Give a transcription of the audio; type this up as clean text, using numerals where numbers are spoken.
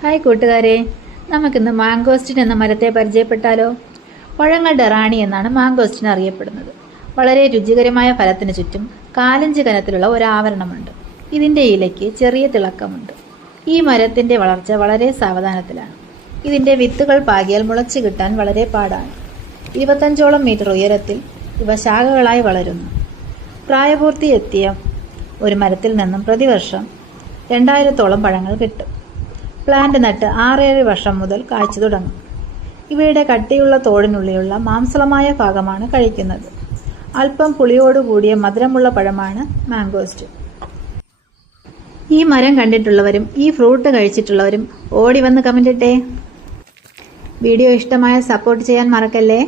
Hi കൂട്ടുകാരെ, നമുക്കിന്ന് mangosteen എന്ന മരത്തെ പരിചയപ്പെട്ടാലോ? പഴങ്ങളുടെ റാണി എന്നാണ് മാംഗോസ്റ്റിൻ അറിയപ്പെടുന്നത്. വളരെ രുചികരമായ ഫലത്തിന് ചുറ്റും കാലഞ്ച് കനത്തിലുള്ള ഒരു ആവരണമുണ്ട്. ഇതിൻ്റെ ഇലയ്ക്ക് ചെറിയ തിളക്കമുണ്ട്. ഈ മരത്തിൻ്റെ വളർച്ച വളരെ സാവധാനത്തിലാണ്. ഇതിൻ്റെ വിത്തുകൾ പാകിയാൽ മുളച്ചു കിട്ടാൻ വളരെ പാടാണ്. 25ഓളം മീറ്റർ ഉയരത്തിൽ ഇവ ശാഖകളായി വളരുന്നു. പ്രായപൂർത്തി എത്തിയ ഒരു മരത്തിൽ നിന്നും പ്രതിവർഷം 2000ഓളം പഴങ്ങൾ കിട്ടും. പ്ലാന്റ് നട്ട് 6-7 വർഷം മുതൽ കായ്ച്ചു തുടങ്ങും. ഇവയുടെ കട്ടിയുള്ള തോടിനുള്ളിലുള്ള മാംസളമായ ഭാഗമാണ് കഴിക്കുന്നത്. അല്പം പുളിയോടുകൂടിയ മധുരമുള്ള പഴമാണ് മാംഗോസ്റ്റിൻ. ഈ മരം കണ്ടിട്ടുള്ളവരും ഈ ഫ്രൂട്ട് കഴിച്ചിട്ടുള്ളവരും ഓടി വന്ന് കമന്റ് ഇട്ടേ. വീഡിയോ ഇഷ്ടമായ സപ്പോർട്ട് ചെയ്യാൻ മറക്കല്ലേ.